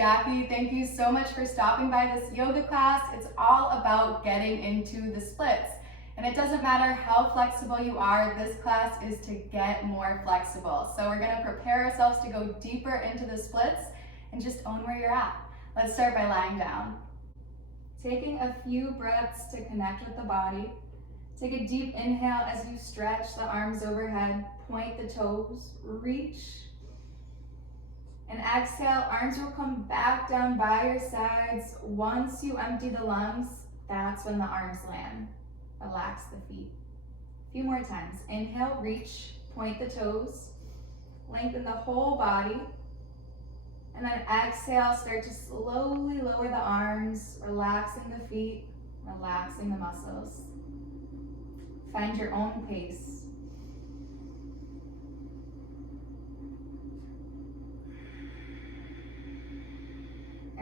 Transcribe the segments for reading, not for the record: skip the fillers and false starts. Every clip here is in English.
Jackie. Thank you so much for stopping by this yoga class. It's all about getting into the splits. And it doesn't matter how flexible you are, this class is to get more flexible. So we're gonna prepare ourselves to go deeper into the splits and just own where you're at. Let's start by lying down. Taking a few breaths to connect with the body. Take a deep inhale as you stretch the arms overhead, point the toes, reach. And exhale, arms will come back down by your sides. Once you empty the lungs, that's when the arms land. Relax the feet. A few more times. Inhale, reach, point the toes, lengthen the whole body. And then exhale, start to slowly lower the arms, relaxing the feet, relaxing the muscles. Find your own pace.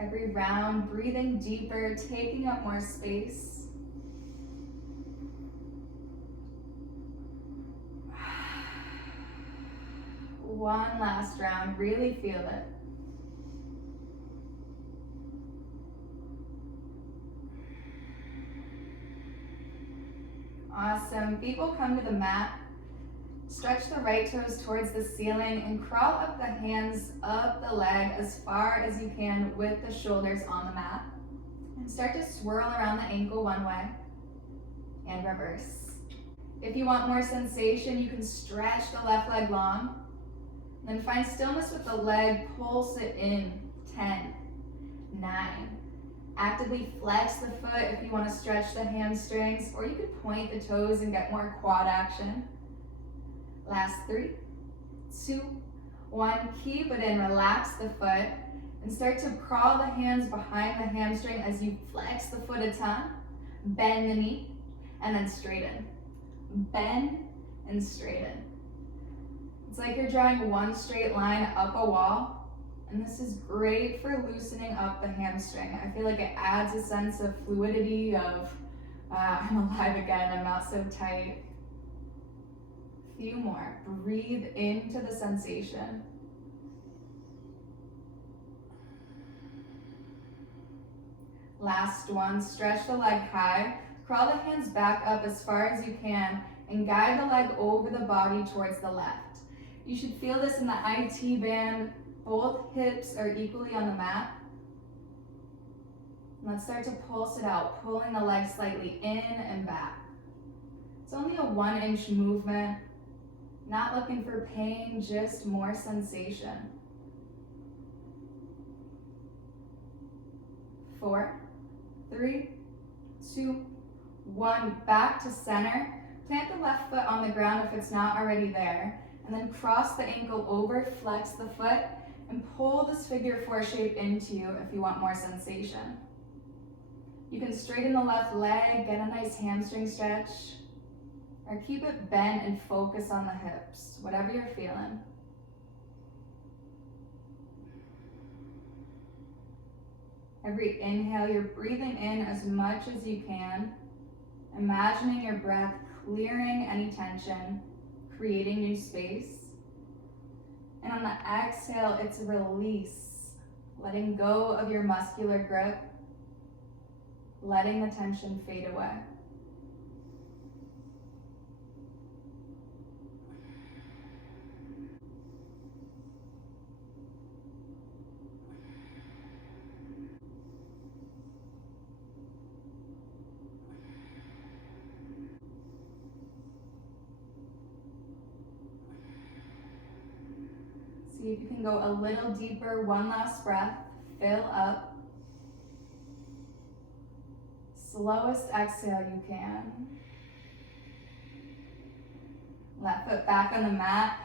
Every round, breathing deeper, taking up more space. One last round, really feel it. Awesome. Feet will come to the mat. Stretch the right toes towards the ceiling and crawl up the hands up the leg as far as you can with the shoulders on the mat. And start to swirl around the ankle one way and reverse. If you want more sensation, you can stretch the left leg long. Then find stillness with the leg, pulse it in. 10, 9. Actively flex the foot if you want to stretch the hamstrings, or you could point the toes and get more quad action. Last 3, 2, 1. Keep it in, relax the foot, and start to crawl the hands behind the hamstring as you flex the foot a ton. Bend the knee, and then straighten. Bend and straighten. It's like you're drawing one straight line up a wall, and this is great for loosening up the hamstring. I feel like it adds a sense of fluidity of, I'm alive again, I'm not so tight. Few more. Breathe into the sensation. Last one, stretch the leg high, crawl the hands back up as far as you can, and guide the leg over the body towards the left. You should feel this in the IT band. Both hips are equally on the mat. Let's start to pulse it out, pulling the leg slightly in and back. It's only a 1-inch movement. Not looking for pain, just more sensation. 4, 3, 2, 1. Back to center. Plant the left foot on the ground if it's not already there. And then cross the ankle over, flex the foot, and pull this figure 4 shape into you if you want more sensation. You can straighten the left leg, get a nice hamstring stretch, or keep it bent and focus on the hips, whatever you're feeling. Every inhale, you're breathing in as much as you can, imagining your breath clearing any tension, creating new space. And on the exhale, it's release, letting go of your muscular grip, letting the tension fade away. See if you can go a little deeper. One last breath. Fill up. Slowest exhale you can. Left foot back on the mat.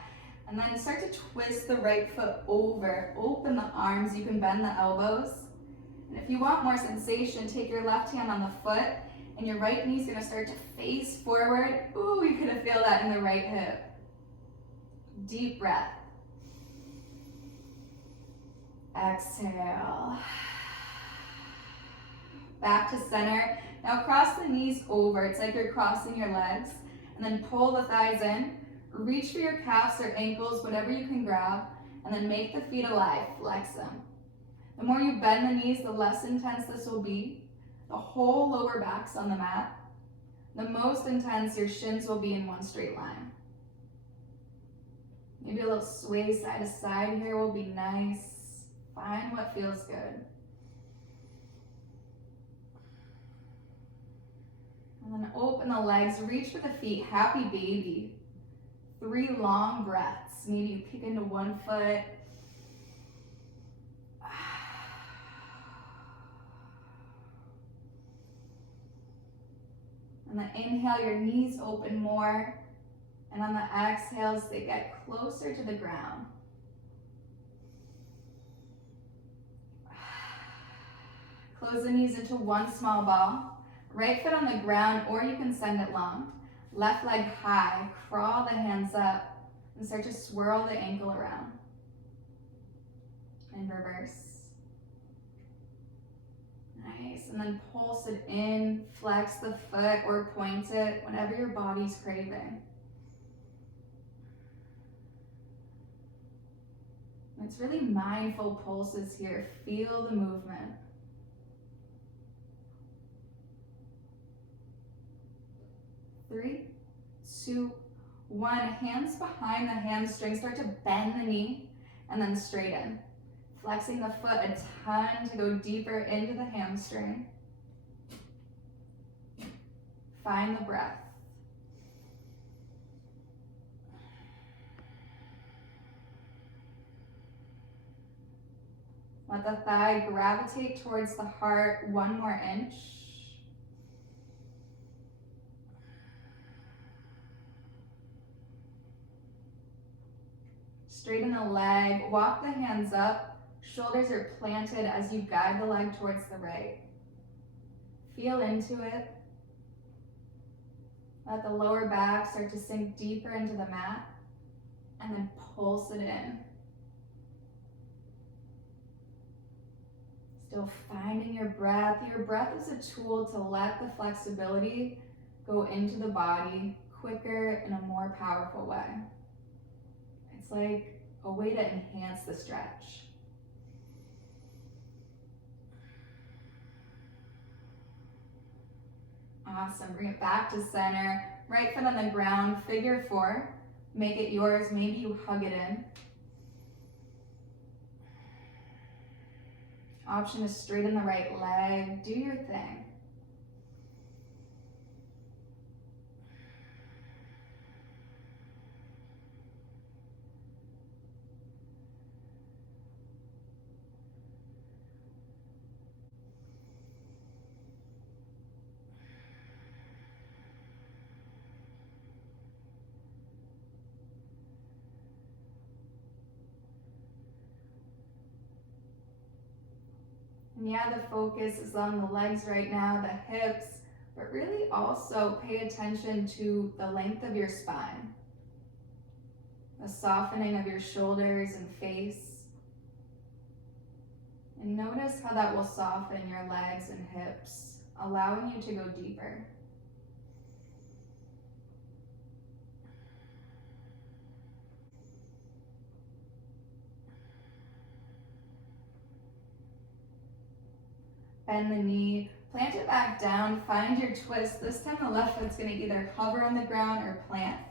And then start to twist the right foot over. Open the arms. You can bend the elbows. And if you want more sensation, take your left hand on the foot. And your right knee is going to start to face forward. Ooh, you can feel that in the right hip. Deep breath. Exhale. Back to center. Now cross the knees over. It's like you're crossing your legs. And then pull the thighs in. Reach for your calves or ankles, whatever you can grab. And then make the feet alive. Flex them. The more you bend the knees, the less intense this will be. The whole lower back's on the mat. The most intense, your shins will be in one straight line. Maybe a little sway side to side here will be nice. Find what feels good. And then open the legs, reach for the feet, happy baby. 3 long breaths. Maybe you kick into one foot. On the inhale, your knees open more. And on the exhales, they get closer to the ground. Close the knees into one small ball. Right foot on the ground, or you can send it long. Left leg high, crawl the hands up, and start to swirl the ankle around. And reverse. Nice, and then pulse it in, flex the foot or point it, whatever your body's craving. It's really mindful pulses here. Feel the movement. 3, 2, 1. Hands behind the hamstring. Start to bend the knee and then straighten. Flexing the foot a ton to go deeper into the hamstring. Find the breath. Let the thigh gravitate towards the heart 1 more inch. Straighten the leg, walk the hands up, shoulders are planted as you guide the leg towards the right. Feel into it. Let the lower back start to sink deeper into the mat, and then pulse it in. Still finding your breath. Your breath is a tool to let the flexibility go into the body quicker in a more powerful way. It's like a way to enhance the stretch. Awesome, bring it back to center. Right foot on the ground, figure 4. Make it yours, maybe you hug it in. Option is straighten the right leg, do your thing. And yeah, the focus is on the legs right now, the hips, but really also pay attention to the length of your spine, the softening of your shoulders and face. And notice how that will soften your legs and hips, allowing you to go deeper. Bend the knee, plant it back down, find your twist. This time the left foot's gonna either hover on the ground or plant.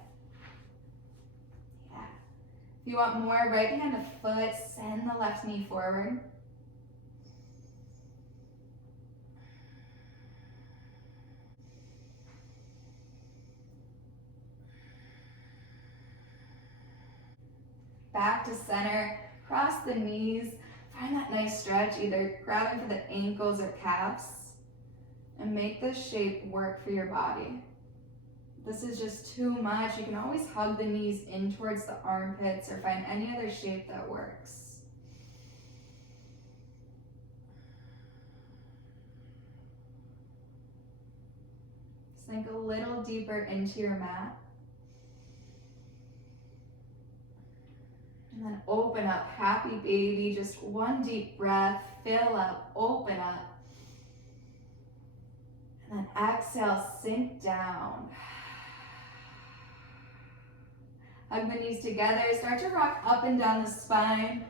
Yeah. If you want more, right behind the foot, send the left knee forward. Back to center, cross the knees. Find that nice stretch, either grabbing for the ankles or calves, and make this shape work for your body. If this is just too much, you can always hug the knees in towards the armpits or find any other shape that works. Sink a little deeper into your mat. And then open up, happy baby, just one deep breath, fill up, open up. And then exhale, sink down. Hug the knees together, start to rock up and down the spine.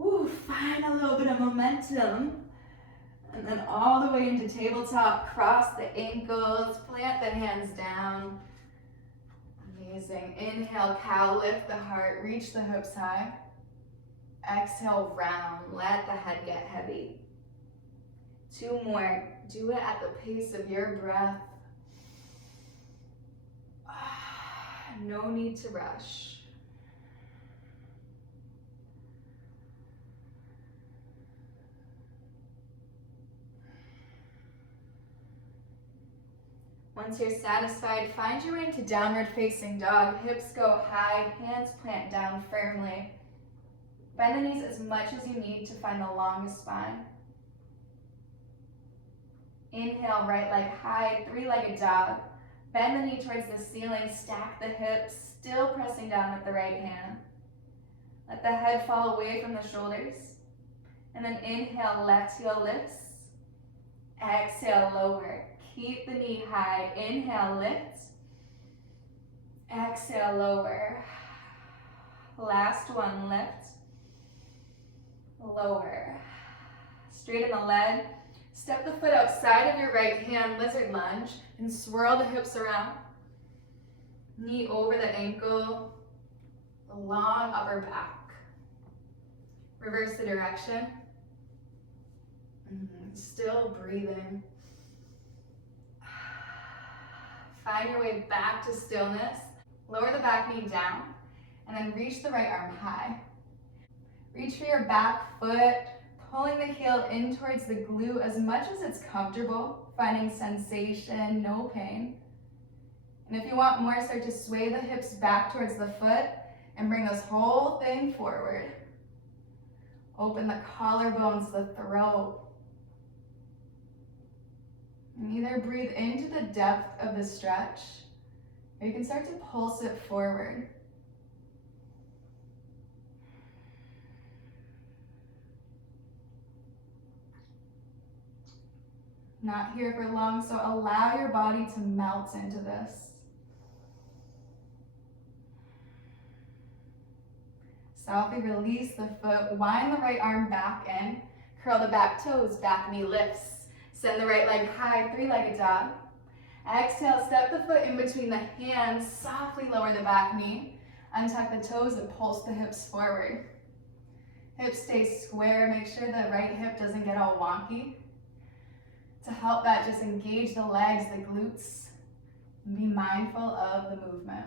Woo, find a little bit of momentum. And then all the way into tabletop, cross the ankles, plant the hands down. Amazing. Inhale, cow, lift the heart, reach the hips high. Exhale, round, let the head get heavy. 2 more. Do it at the pace of your breath. No need to rush. Once you're satisfied, find your way into downward facing dog. Hips go high, hands plant down firmly. Bend the knees as much as you need to find the longest spine. Inhale, right leg high, 3-legged dog. Bend the knee towards the ceiling, stack the hips, still pressing down with the right hand. Let the head fall away from the shoulders. And then inhale, left heel lifts. Exhale, lower. Keep the knee high. Inhale, lift. Exhale, lower. Last one, lift. Lower. Straighten the leg. Step the foot outside of your right hand, lizard lunge, and swirl the hips around. Knee over the ankle, the long upper back. Reverse the direction. Still breathing. Find your way back to stillness. Lower the back knee down, and then reach the right arm high. Reach for your back foot, pulling the heel in towards the glute as much as it's comfortable, finding sensation, no pain. And if you want more, start to sway the hips back towards the foot and bring this whole thing forward. Open the collarbones, the throat. And either breathe into the depth of the stretch, or you can start to pulse it forward. Not here for long, so allow your body to melt into this. Softly release the foot, wind the right arm back in, curl the back toes, back knee lifts. Send the right leg high, 3-legged dog. Exhale, step the foot in between the hands, softly lower the back knee. Untuck the toes and pulse the hips forward. Hips stay square, make sure the right hip doesn't get all wonky. To help that, just engage the legs, the glutes, and be mindful of the movement.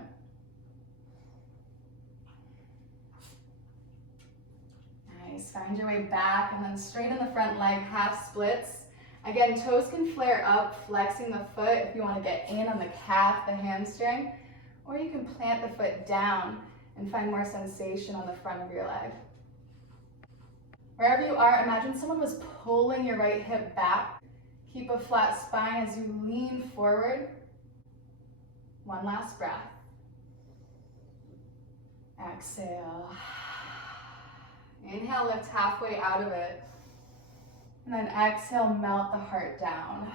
Nice, find your way back and then straighten the front leg, half splits. Again, toes can flare up, flexing the foot if you want to get in on the calf, the hamstring, or you can plant the foot down and find more sensation on the front of your leg. Wherever you are, imagine someone was pulling your right hip back. Keep a flat spine as you lean forward. One last breath. Exhale. Inhale, lift halfway out of it. And then exhale, melt the heart down.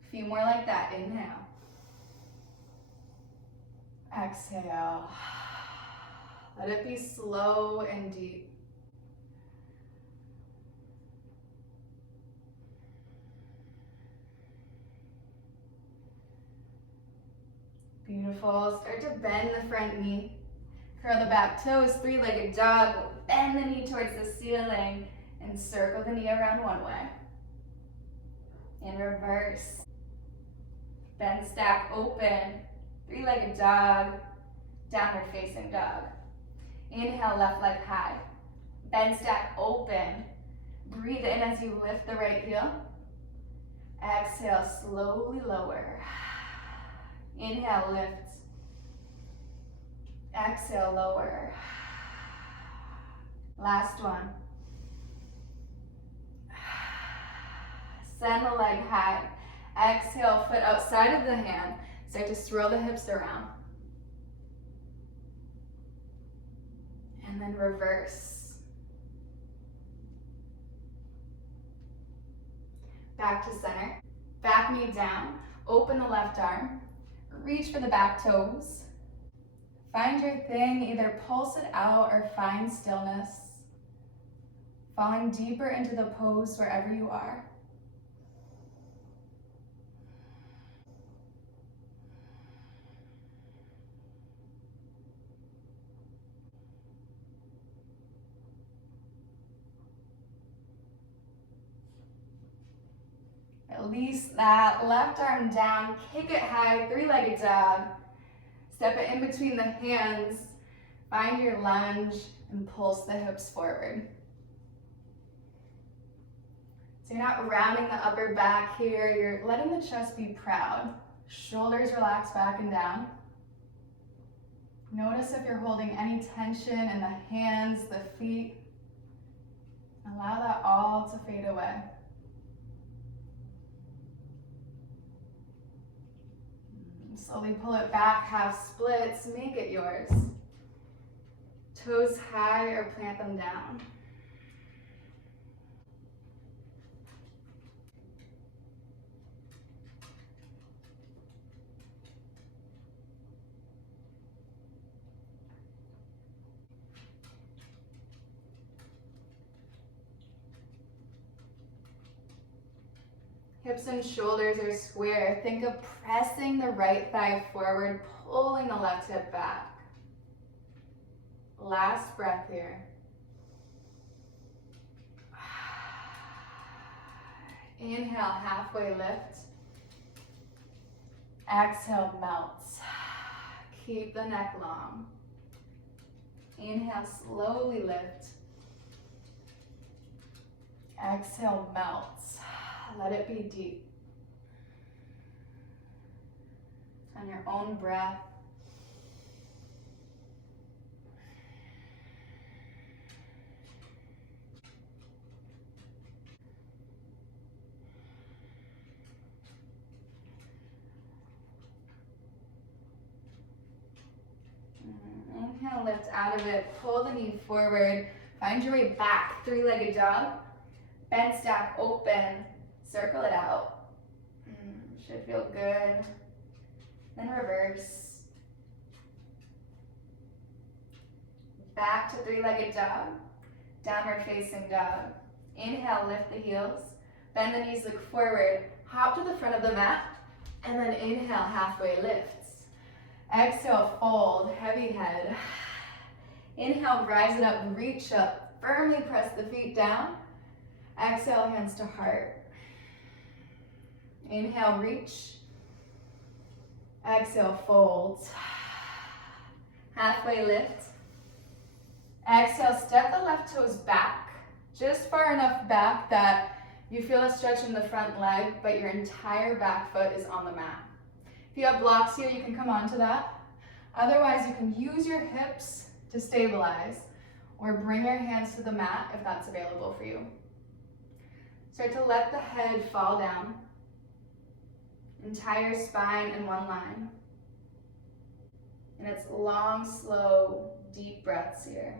A few more like that. Inhale. Exhale. Let it be slow and deep. Beautiful. Start to bend the front knee. Curl the back toes, 3-legged dog. Bend the knee towards the ceiling and circle the knee around one way. In reverse. Bend, stack, open. 3-legged dog. Downward facing dog. Inhale, left leg high. Bend, stack, open. Breathe in as you lift the right heel. Exhale, slowly lower. Inhale, lift. Exhale, lower. Last one. Send the leg high. Exhale, foot outside of the hand. Start to swirl the hips around. And then reverse. Back to center. Back knee down. Open the left arm. Reach for the back toes. Find your thing, either pulse it out or find stillness. Falling deeper into the pose wherever you are. Release that left arm down, kick it high, three-legged dog. Step it in between the hands, find your lunge, and pulse the hips forward. So you're not rounding the upper back here, you're letting the chest be proud. Shoulders relax back and down. Notice if you're holding any tension in the hands, the feet. Allow that all to fade away. Slowly pull it back, half splits, make it yours. Toes high or plant them down. Hips and shoulders are square. Think of pressing the right thigh forward, pulling the left hip back. Last breath here. Inhale, halfway lift. Exhale, melts. Keep the neck long. Inhale, slowly lift. Exhale, melts. Let it be deep. On your own breath. Inhale, lift out of it. Pull the knee forward. Find your way back. Three-legged dog. Bend, stack, open. Circle it out. Should feel good. Then reverse. Back to three-legged dog. Downward facing dog. Inhale, lift the heels. Bend the knees, look forward. Hop to the front of the mat. And then inhale, halfway lifts. Exhale, fold, heavy head. Inhale, rise it up, reach up. Firmly press the feet down. Exhale, hands to heart. Inhale, reach. Exhale, fold. Halfway lift. Exhale, step the left toes back. Just far enough back that you feel a stretch in the front leg, but your entire back foot is on the mat. If you have blocks here, you can come onto that. Otherwise, you can use your hips to stabilize or bring your hands to the mat if that's available for you. Start to let the head fall down. Entire spine in one line. And it's long, slow, deep breaths here.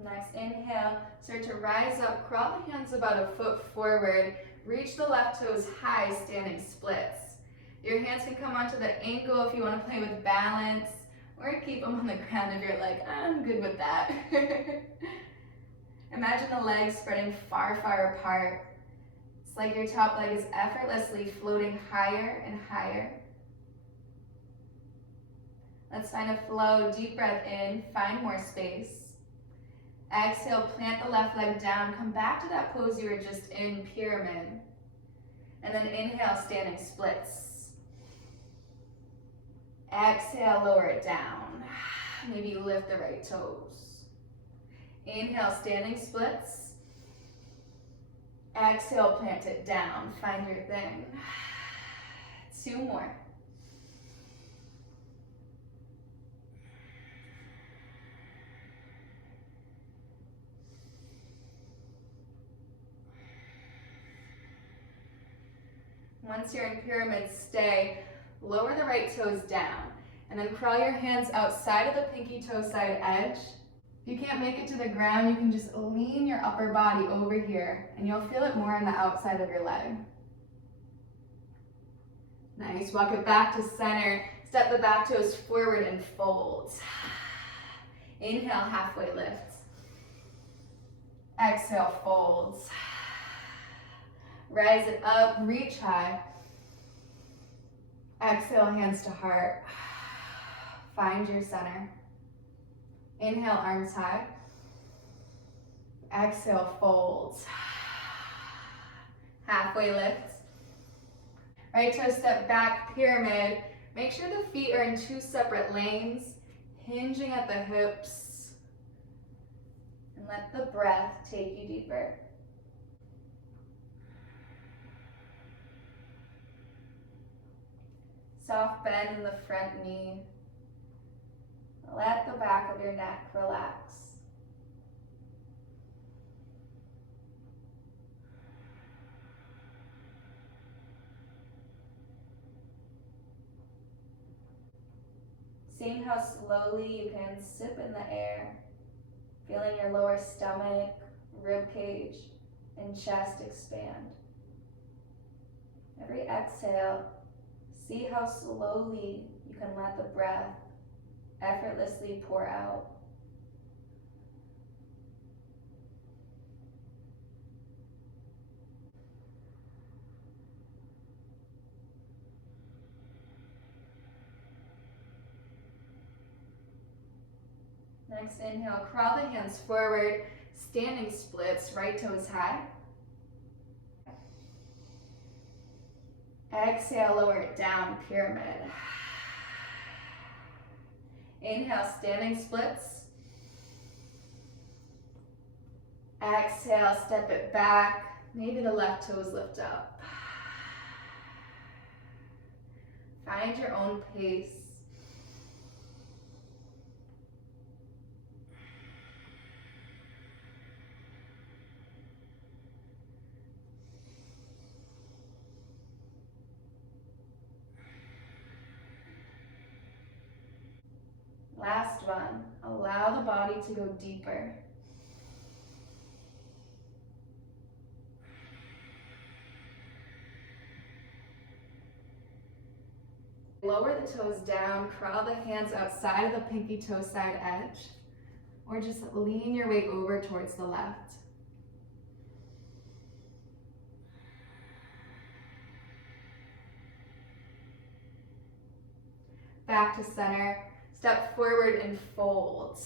Nice, inhale, start to rise up, crawl the hands about a foot forward, reach the left toes high, standing splits. Your hands can come onto the ankle if you want to play with balance, or keep them on the ground if you're like, I'm good with that. Imagine the legs spreading far, far apart. It's like your top leg is effortlessly floating higher and higher. Let's find a flow, deep breath in, find more space. Exhale, plant the left leg down, come back to that pose you were just in, pyramid. And then inhale, standing splits. Exhale, lower it down. Maybe lift the right toes. Inhale, standing splits. Exhale, plant it down, find your thing. 2 more. Once you're in pyramid, stay. Lower the right toes down, and then crawl your hands outside of the pinky toe side edge. If you can't make it to the ground, you can just lean your upper body over here, and you'll feel it more on the outside of your leg. Nice, walk it back to center. Step the back toes forward and fold. Inhale, halfway lifts. Exhale, folds. Rise it up, reach high. Exhale, hands to heart. Find your center. Inhale, arms high. Exhale, folds. Halfway lifts. Right toe step back, pyramid. Make sure the feet are in two separate lanes, hinging at the hips. And let the breath take you deeper. Soft bend in the front knee. Let the back of your neck relax. Seeing how slowly you can sip in the air, feeling your lower stomach, rib cage, and chest expand. Every exhale, see how slowly you can let the breath effortlessly pour out. Next inhale, crawl the hands forward, standing splits, right toes high. Exhale, lower it down, pyramid. Inhale, standing splits. Exhale, step it back. Maybe the left toes lift up. Find your own pace. Last one, allow the body to go deeper. Lower the toes down, crawl the hands outside of the pinky toe side edge, or just lean your weight over towards the left. Back to center. Step forward and fold.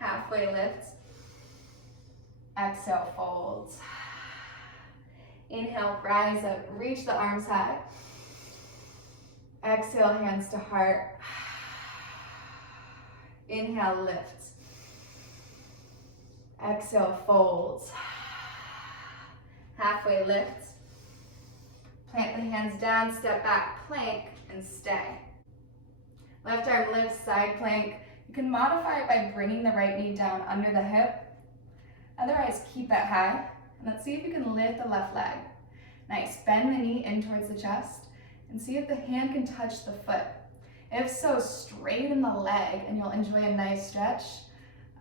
Halfway lift. Exhale, fold. Inhale, rise up, reach the arms high. Exhale, hands to heart. Inhale, lift. Exhale, fold. Halfway lift. Plant the hands down, step back, plank, and stay. Left arm lifts, side plank. You can modify it by bringing the right knee down under the hip. Otherwise, keep it high. And let's see if you can lift the left leg. Nice, bend the knee in towards the chest and see if the hand can touch the foot. If so, straighten the leg and you'll enjoy a nice stretch.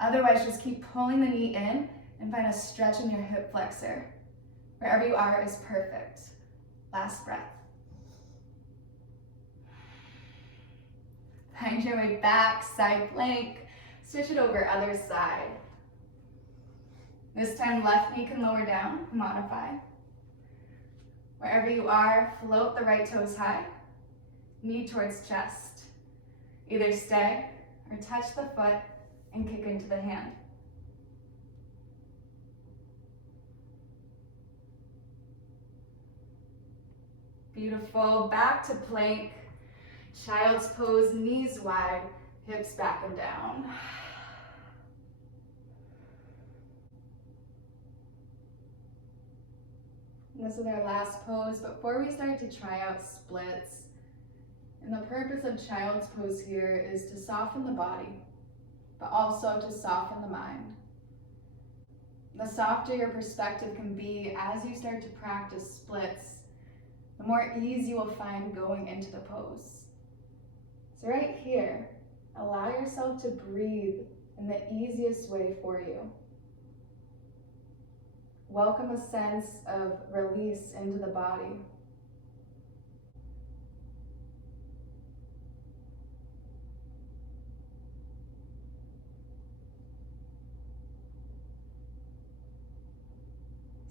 Otherwise, just keep pulling the knee in and find a stretch in your hip flexor. Wherever you are is perfect. Last breath. Find your way back, side plank. Switch it over, other side. This time, left knee can lower down, modify. Wherever you are, float the right toes high, knee towards chest. Either stay or touch the foot and kick into the hand. Beautiful, back to plank. Child's pose, knees wide, hips back and down. This is our last pose before we start to try out splits. And the purpose of child's pose here is to soften the body, but also to soften the mind. The softer your perspective can be as you start to practice splits, the more ease you will find going into the pose. So right here, allow yourself to breathe in the easiest way for you. Welcome a sense of release into the body.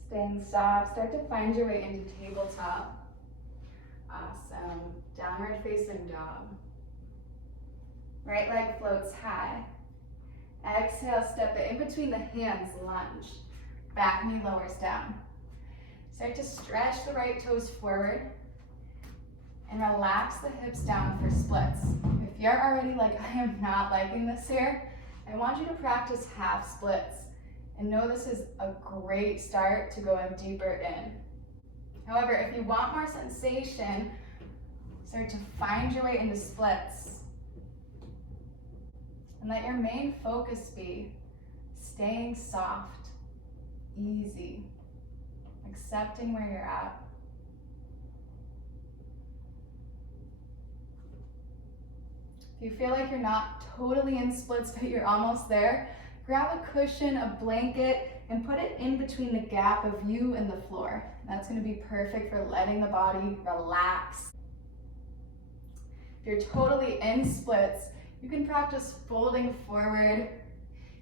Staying soft, start to find your way into tabletop. Awesome. Downward facing dog. Right leg floats high. Exhale, step it in between the hands, lunge. Back knee lowers down. Start to stretch the right toes forward and relax the hips down for splits. If you're already like, I am not liking this here, I want you to practice half splits and know this is a great start to going deeper in. However, if you want more sensation, start to find your way into splits. And let your main focus be staying soft, easy, accepting where you're at. If you feel like you're not totally in splits, but you're almost there, grab a cushion, a blanket, and put it in between the gap of you and the floor. That's going to be perfect for letting the body relax. If you're totally in splits, you can practice folding forward.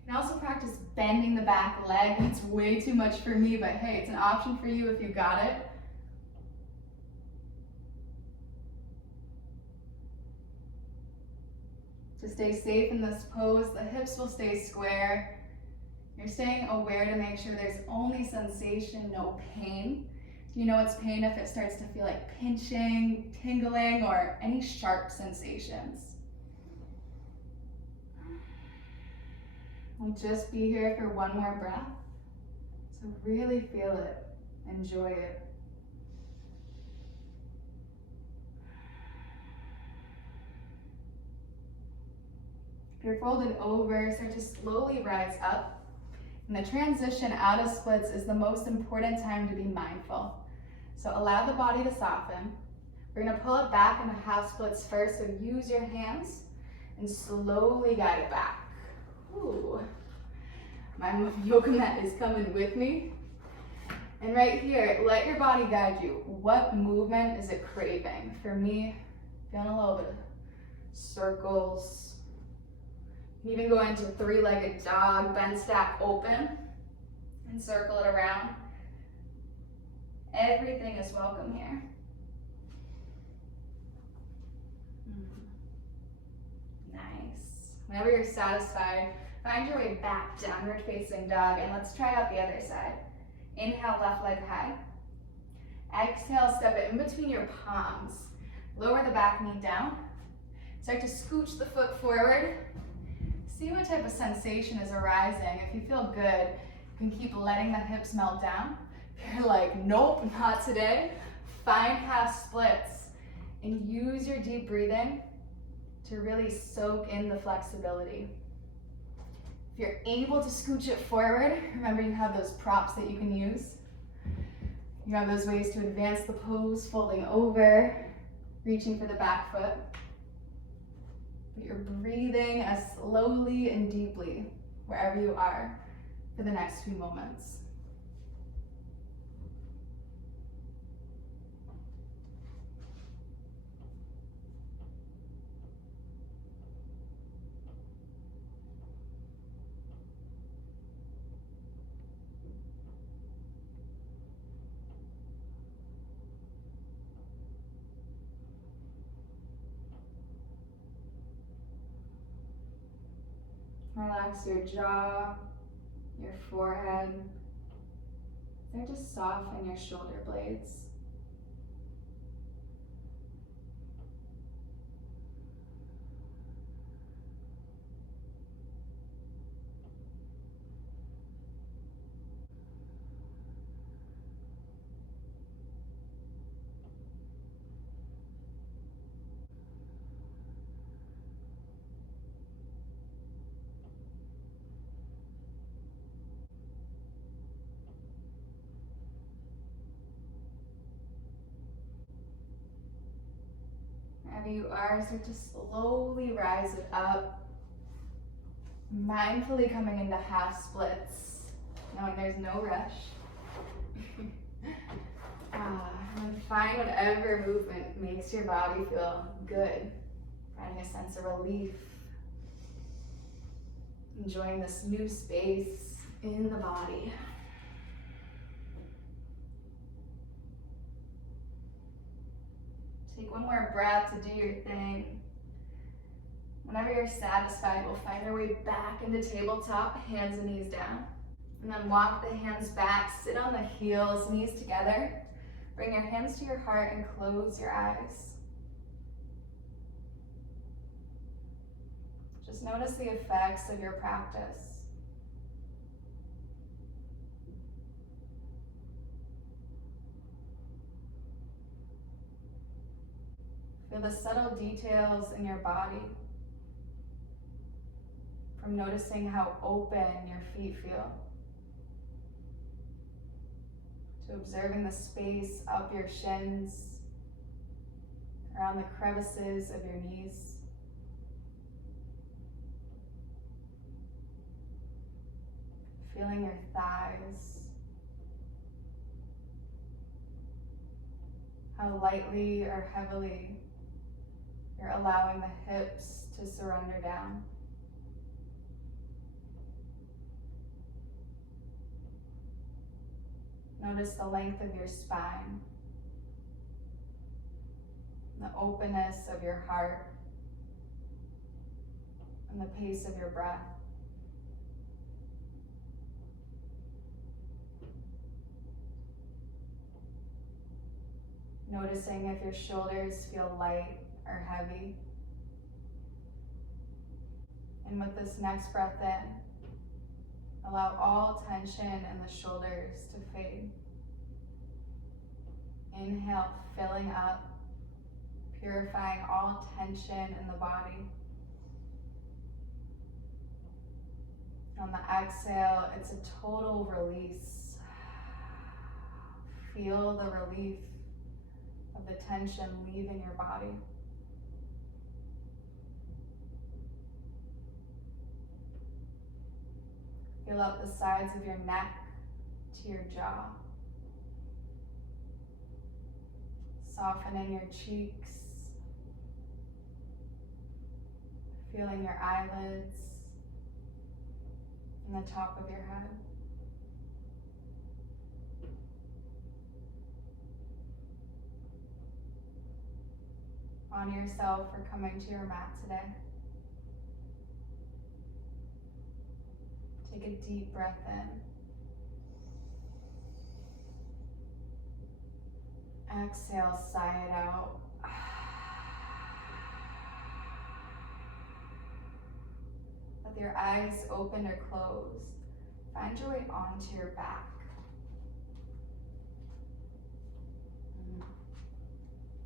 You can also practice bending the back leg. That's way too much for me, but hey, it's an option for you if you got it. To stay safe in this pose, the hips will stay square. You're staying aware to make sure there's only sensation, no pain. Do you know it's pain if it starts to feel like pinching, tingling, or any sharp sensations? We'll just be here for one more breath. So really feel it, enjoy it. If you're folded over, start to slowly rise up. And the transition out of splits is the most important time to be mindful. So allow the body to soften. We're gonna pull it back into half splits first, so use your hands and slowly guide it back. Ooh. My yoga mat is coming with me. And right here, let your body guide you. What movement is it craving? For me, feeling a little bit of circles. You can even go into three-legged dog, bend, stack, open, and circle it around. Everything is welcome here. Nice. Whenever you're satisfied, find your way back, downward facing dog, and let's try out the other side. Inhale, left leg high. Exhale, step it in between your palms. Lower the back knee down. Start to scooch the foot forward. See what type of sensation is arising. If you feel good, you can keep letting the hips melt down. If you're like, nope, not today, find half splits and use your deep breathing to really soak in the flexibility. If you're able to scooch it forward, remember you have those props that you can use. You have those ways to advance the pose, folding over, reaching for the back foot. But you're breathing as slowly and deeply wherever you are for the next few moments. Relax your jaw, your forehead. Start to soften your shoulder blades. wherever you are, start to slowly rise it up. Mindfully coming into half splits, knowing there's no rush. And then find whatever movement makes your body feel good. Finding a sense of relief. Enjoying this new space in the body. Take one more breath to do your thing. Whenever you're satisfied, we'll find our way back into tabletop, hands and knees down. And then walk the hands back, sit on the heels, knees together. Bring your hands to your heart and close your eyes. Just notice the effects of your practice. Feel the subtle details in your body. From noticing how open your feet feel, to observing the space up your shins, around the crevices of your knees. Feeling your thighs, how lightly or heavily you're allowing the hips to surrender down. Notice the length of your spine, the openness of your heart, and the pace of your breath. Noticing if your shoulders feel light or heavy. And with this next breath in, allow all tension in the shoulders to fade. Inhale, filling up, purifying all tension in the body. On the exhale, it's a total release. Feel the relief of the tension leaving your body. Feel out the sides of your neck to your jaw. Softening your cheeks. Feeling your eyelids and the top of your head. Honor yourself for coming to your mat today. Take a deep breath in. Exhale, sigh it out. With your eyes open or closed, find your way onto your back.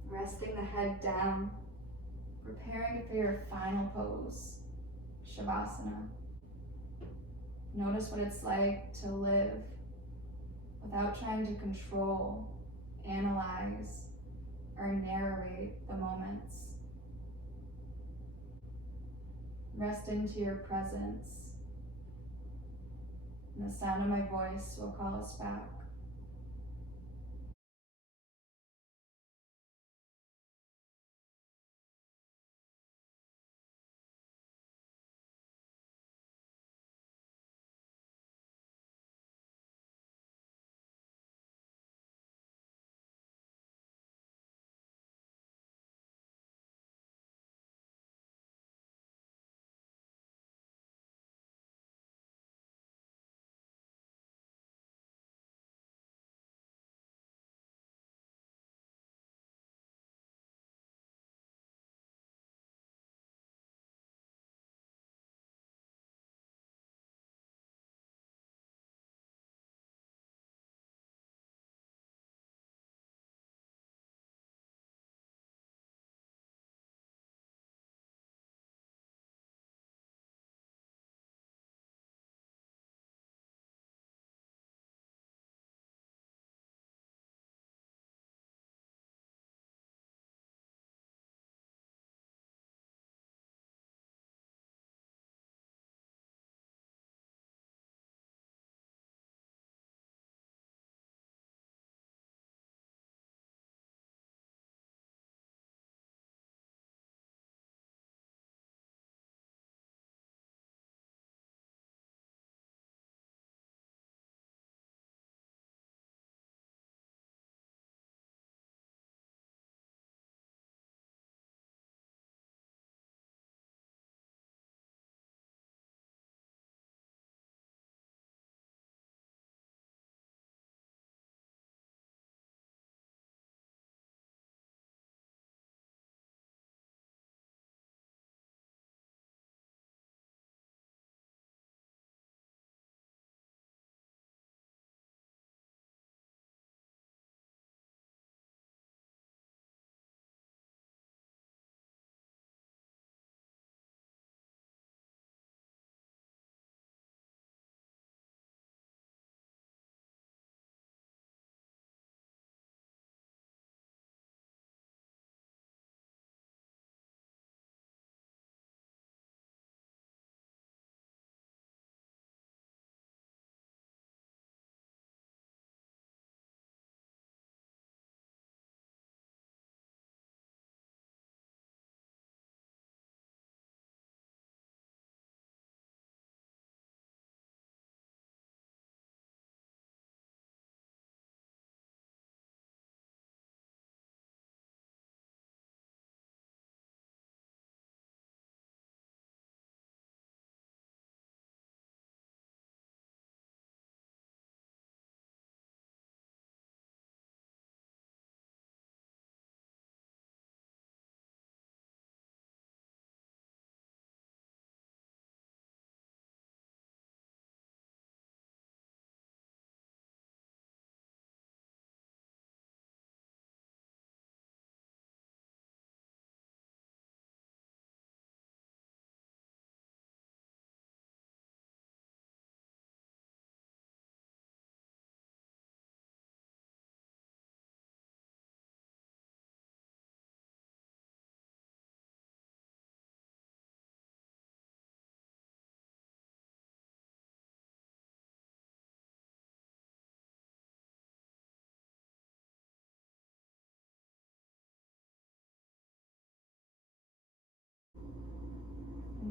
Resting the head down, preparing for your final pose, Savasana. Notice what it's like to live without trying to control, analyze, or narrate the moments. Rest into your presence, and the sound of my voice will call us back.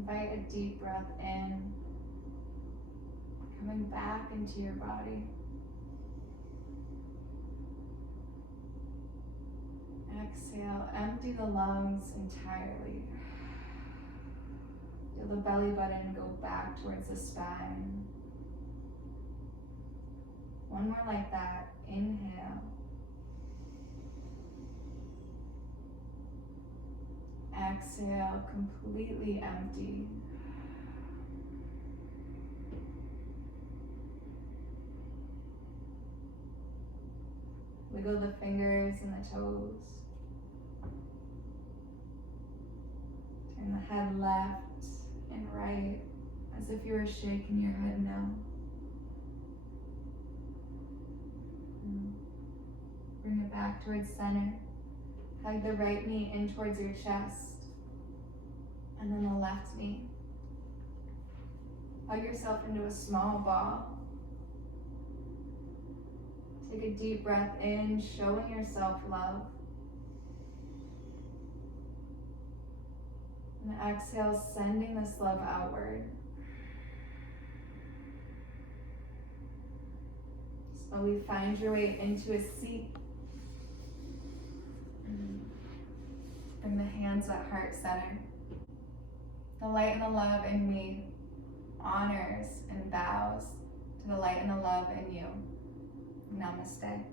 Invite a deep breath in, coming back into your body. Exhale, empty the lungs entirely. Feel the belly button go back towards the spine. One more like that. Inhale. Exhale, completely empty. Wiggle the fingers and the toes. Turn the head left and right as if you were shaking your head no. Bring it back towards center. Hug the right knee in towards your chest. And then the left knee. Hug yourself into a small ball. Take a deep breath in, showing yourself love. And exhale, sending this love outward. Slowly find your way into a seat. Bring the hands at heart center. The light and the love in me honors and bows to the light and the love in you. Namaste.